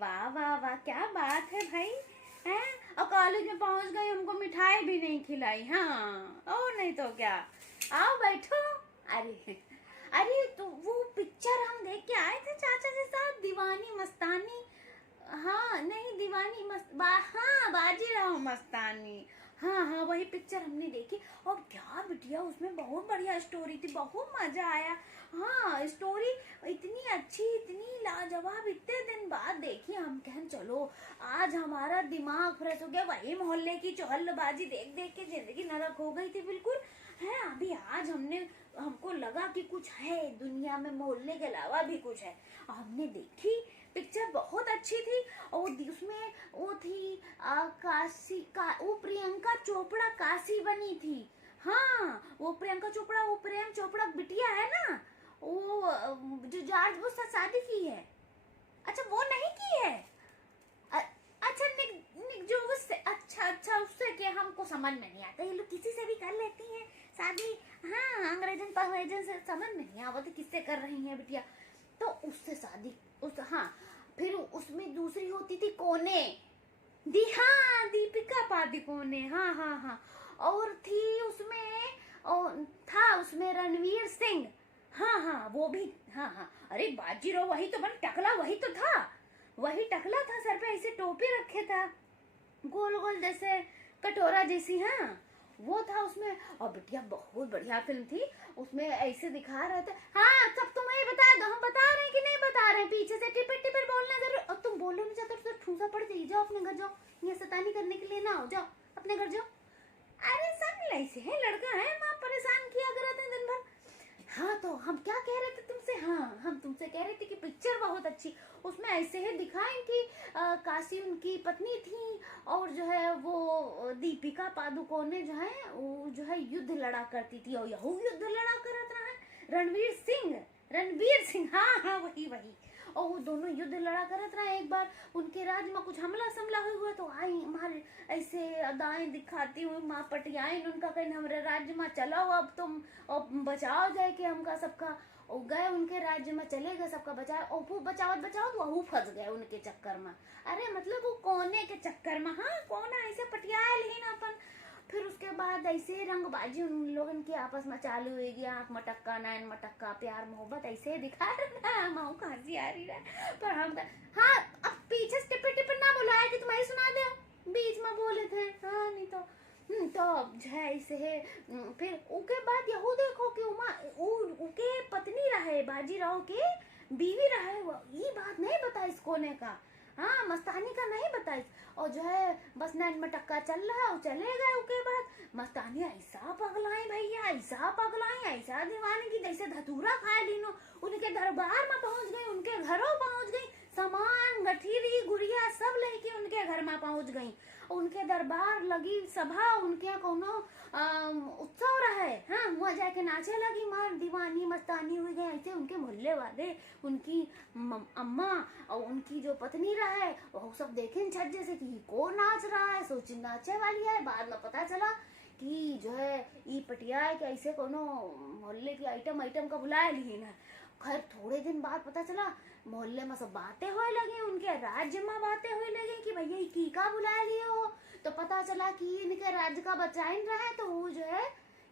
वाह वाह वाह, क्या बात है भाई। हैं? और कॉलेज में पहुंच गई, हमको मिठाई भी नहीं खिलाई। हाँ, और नहीं तो क्या। आओ बैठो। अरे अरे, तो वो पिक्चर हम देख के आए थे चाचा के साथ, दीवानी मस्तानी। हाँ नहीं, दीवानी हाँ, बाजीराव मस्तानी। हाँ हाँ, वही पिक्चर हमने देखी। और क्या बिटिया, उसमें बहुत बढ़िया स्टोरी थी, बहुत मजा आया। हाँ, स्टोरी इतनी अच्छी, इतनी लाजवाब, इतने दिन बाद देखी। हम कहें चलो आज हमारा दिमाग फ्रेश हो गया। वही मोहल्ले की चौहल्लाबाजी देख देख के जिंदगी नरक हो गई थी बिल्कुल। है अभी आज हमको लगा कि कुछ है दुनिया में, मोहल्ले के अलावा भी कुछ है। हमने देखी पिक्चर, बहुत अच्छी थी। और उसमें वो थी काशी का, वो प्रियंका चोपड़ा काशी बनी थी। हाँ, वो प्रियंका चोपड़ा, वो प्रेम चोपड़ा बिटिया है ना, वो जो जॉर्ज बुश से शादी की है। अच्छा, वो नहीं की है। अच्छा, निक निक जो उससे, अच्छा अच्छा, उससे क्या, हमको समझ में नहीं आता। ये लोग किसी से भी कर लेती हैं शादी। हाँ, अंग्रेजन पवेजन से समझ में नहीं आवत किससे कर रही हैं बिटिया। तो उससे शादी, उस, हाँ। फिर उसमें दूसरी होती थी कोने हाँ, दीपिका पादुकोणे। हाँ हाँ हाँ। और थी उसमें, और था उसमें रणवीर सिंह। हाँ हाँ, वो भी। हाँ हाँ, अरे बाजीराव वही तो बन, टकला वही तो था। वही टकला था, सर पे ऐसे टोपी रखे था, गोल गोल जैसे कटोरा जैसी। हाँ, वो था उसमें। और बिटिया बहुत बढ़िया फिल्म थी। उसमें ऐसे दिखा रहे थे। हाँ, सब तुम्हें बता दो, हम बता रहे हैं कि नहीं बता रहे हैं, पीछे से टिपर टिपर बोलना जरूर। और तुम बोलो नहीं चाहते तो ठूसा पड़ जाइए। जाओ अपने घर जाओ, ये शैतानी करने के लिए ना हो, जाओ अपने घर जाओ। अरे सब ऐसे है, लड़का है, माँ परेशान किया करते हैं दिन भर। हाँ, तो हम क्या कह रहे थे तुमसे। हाँ, हम तुमसे कह रहे थे कि पिक्चर बहुत अच्छी। उसमें ऐसे ही दिखाएं कि काशी उनकी पत्नी थी, और जो है वो दीपिका पादुकोणे जो है, वो जो है युद्ध लड़ा करती थी, और यहू युद्ध लड़ा करत रहा है रणवीर सिंह। हाँ हाँ, वही वही। और वो दोनों युद्ध लड़ा करत रहा। एक बार उनके राज्य में कुछ हमला समला हुआ, तो आई हमारे ऐसे अदाएं दिखाती हुई माँ पटियाइन उनका, कहीं हमारे राज्य में चलो अब तुम, और बचाओ जाए कि हमका सबका। और गए उनके राज्य में, चले गए, सबका बचाओ, और वो बचाओ तो वहू फंस गए उनके चक्कर में। अरे मतलब वो कोने के चक्कर में। हाँ, कोना ऐसे पटियाए लेकिन अपन। फिर उसके बाद ऐसे रंगबाजी उन लोगन की आपस में चालू हुई गई, आंख मटक्का नैन मटक्का, प्यार मोहब्बत ऐसे दिखा रहा। माँ को हंसी आ रही है, पर हम हाँ, अब पीछे से टिपर टिपर ना बुलाया कि तुम्हारी सुना दो, बीच में बोले थे। हाँ, नहीं तो तो जो है ऐसे है। फिर उके बाद यहू देखो कि उके पत्नी रहे, बाजीराव के बीवी रहे। ये बात नहीं बताई इस कोने का। हाँ, मस्तानी का नहीं बताई। और जो है बस नैन में टक्का चल रहा, और चले गए। उसके बाद मस्तानी ऐसा पगलाई भैया, ऐसा पगलाई, ऐसा दीवानी की जैसे धतूरा खाए लीनो। उनके दरबार में पहुंच गई, उनके घरों पहुंच गई, सामान गठीरी गुड़िया सब लेके उनके घर में पहुंच गई। उनके दरबार लगी सभा, उनके कोनो उत्सव रहे। हाँ, वहाँ जाके नाचे लगी, मार दीवानी मस्तानी हुई गई। ऐसे उनके मोहल्ले वाले, उनकी अम्मा और उनकी जो पत्नी रहे, वो सब देखे छज्जे से कि कौन नाच रहा है, सोची नाचे वाली है। बाद में पता चला कि जो है ये पटिया के ऐसे कोनो मोहल्ले की आइटम का बुलाया ली है। खैर थोड़े दिन बाद पता चला मोहल्ले में सब बातें होने लगी, उनके राज्य में बातें होने लगी कि भैया की का बुला लिए हो। तो पता चला कि इनके राज्य का बचाइन रहे, तो वो जो है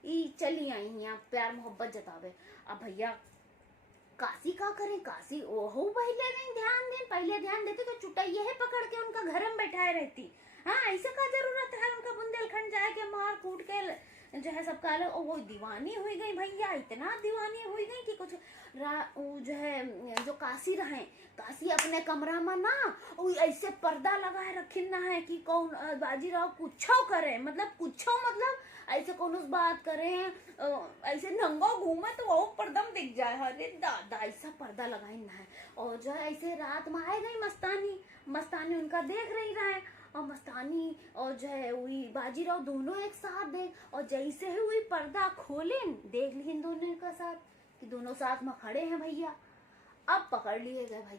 ये चली आई यहाँ प्यार मोहब्बत जतावे। अब भैया काशी का करें, काशी ओहो पहले ध्यान देते तो चुटैया है पकड़ के उनका घर में बैठाए रहती। हाँ, ऐसे का जरूरत है उनका बुंदेलखंड जाए के मार कूट के जो है सबका अलग। वो दीवानी हुई गई भैया, इतना दीवानी हुई गई कि कुछ वो जो है जो काशी रहे, काशी अपने कमरा में ना वो ऐसे पर्दा लगाए रखी ना है कि कौन बाजीराव कुछो करे, मतलब कुछो मतलब ऐसे कौन उस बात करे, ऐसे नंगा घूमे तो वो पर्दम दिख जाए। अरे दादा, ऐसा पर्दा लगाई ना है। और जो है ऐसे रात में आए गई मस्तानी उनका देख रही रहे। और मस्तानी और जो है वही बाजीराव दोनों एक साथ देख, और जैसे ही वही पर्दा खोले देख ली दोनों का साथ कि दोनों साथ में खड़े हैं भैया। अब पकड़ लिए गए भाई।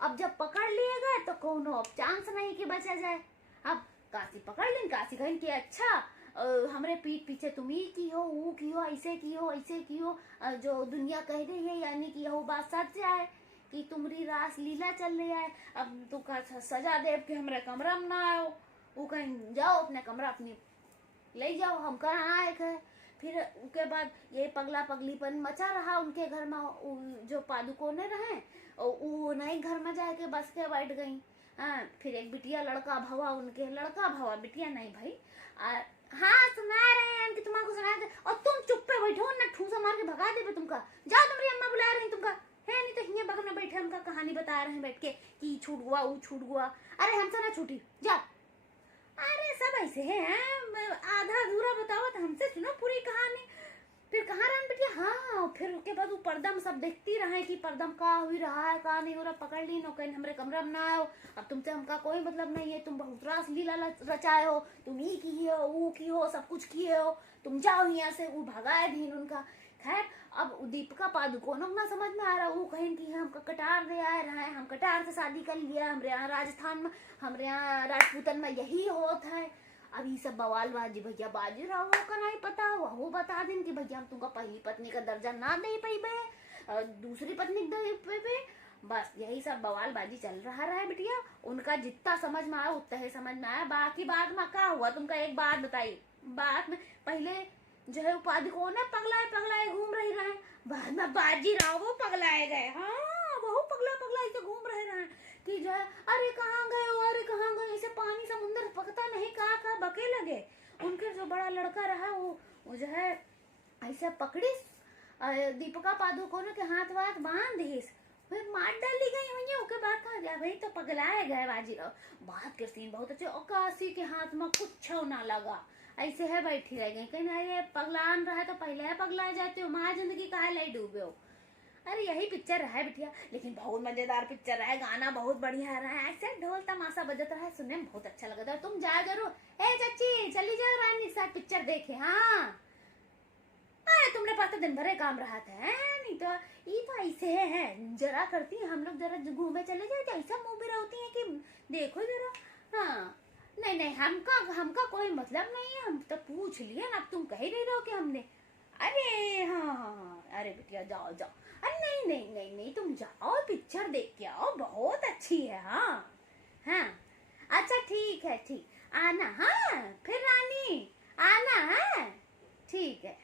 अब जब पकड़ लिए गए तो कोनो अब चांस नहीं कि बचा जाए। अब काशी पकड़ ली, काशी कहें कि अच्छा हमरे पीठ पीछे तुम ही की हो, वो की हो, ऐसे की हो, जो दुनिया कह रही है, यानी कि यह बात सच है कि तुम्हारी रास लीला चल रही है, अब तू का सजा दे कि हमारे कमरा में ना आओ, वो कहीं जाओ अपने कमरा अपनी ले जाओ, हम कहाँ आए थे। फिर उसके बाद ये पगला पगलीपन मचा रहा उनके घर में, जो पादुकों रहे वो नए घर में जाके बस के बैठ गई। हाँ, फिर एक बिटिया लड़का भवा, उनके लड़का भवा, बिटिया नहीं भाई। हाँ सुना रहे हैं कि तुमको सुना दे, और तुम चुप पे बैठो ना, ठूसा मार के भगा दे तुमका। जाओ, तुम्हारी अम्मा बुला रही तुमका है, नहीं तो हिंगे बगल में बैठे उनका कहानी बता रहे हैं बैठ के कि छूट हुआ वो छूट हुआ। अरे हमसे ना छूटी, जाओ। अरे सब ऐसे हैं, आधा अधूरा बताओ तो हमसे सुनो पूरी कहानी। फिर कहाँ रहन बिटिया, हाँ फिर उसके बाद वो पर्दा में सब देखती रहे कि पर्दा में का हुई रहा है का नहीं हो रहा, पकड़ ली नो कहीं हमरे कमरा में ना आओ, अब तुमसे हमका कोई मतलब नहीं है, तुम बहुत रास लीला रचाए हो, तुम ये की हो वो की हो, सब कुछ किए हो, तुम जाओ यहाँ से। वो भगाए दीन उनका। खैर अब दीपिका पादुकोण ना समझ में आ रहा, वो कहें कि हमका कटार दे आए रहे, हम कटार से शादी कर लिया, हमारे यहाँ राजस्थान में, हमारे यहाँ राजपूतन में यही होता है। अब ये सब बवालबाजी भैया बाजी रहा हो का नहीं पता, वो बता दिन कि भैया हम तुमका पहली पत्नी का दर्जा ना दे पाइबे, दूसरी पत्नी दे पाइबे, बस यही सब बवालबाजी चल रहा है बिटिया। उनका जितना समझ में आया उतना ही समझ में आया, बाकी बात में क्या हुआ तुमका एक बात बताई। बात में पहले जो है पादुकोण पगलाए पगलाए घूम रही रहे, बाद में बाजी राव वो पगलाए गए। हाँ वो पगला पगला ऐसे घूम रहे कि जो है अरे कहाँ गए हो, अरे कहाँ गए, ऐसे पानी समुंदर पकता नहीं कहाँ बके लगे। उनके जो बड़ा लड़का रहा वो जो है ऐसे पकड़ी दीपिका पादुकोण के हाथ वाथ बांध दी, फिर मार डाली गई हुई है। उसके बाद कहा गया भाई तो पगलाए गए बाजीराव। बात के सीन बहुत अच्छे, और काशी के हाथ में कुछ ना लगा, ऐसे है बैठी रह गई। कहीं ये पगलान रहा तो पहले है पगला जाते हो, माँ जिंदगी काहे लाई डूबे हो। अरे यही पिक्चर है बिटिया, लेकिन बहुत मजेदार पिक्चर है, गाना बहुत बढ़िया रहा है, ऐसे ढोल तमाशा बजत रहा है, सुनने में बहुत अच्छा लगा था। तुम जाओ जरूर, ए चाची चली जाओ रानी के साथ पिक्चर देखे। हाँ अरे तुमने पास तो दिन भर काम रहा था है? नहीं तो ये तो ऐसे है जरा करती है, हम लोग जरा घूमे चले जाए तो ऐसा मुंह भी रहती है कि देखो जरा। हाँ नहीं नहीं, हमका कोई मतलब नहीं है, हम तो पूछ लिए ना, अब तुम कह ही नहीं रहो कि हमने। अरे हाँ हाँ हाँ, अरे बिटिया जाओ जाओ, अरे नहीं नहीं नहीं नहीं, तुम जाओ पिक्चर देख के आओ, बहुत अच्छी है। हाँ हाँ अच्छा ठीक है, ठीक आना, हाँ फिर रानी आना है, ठीक है।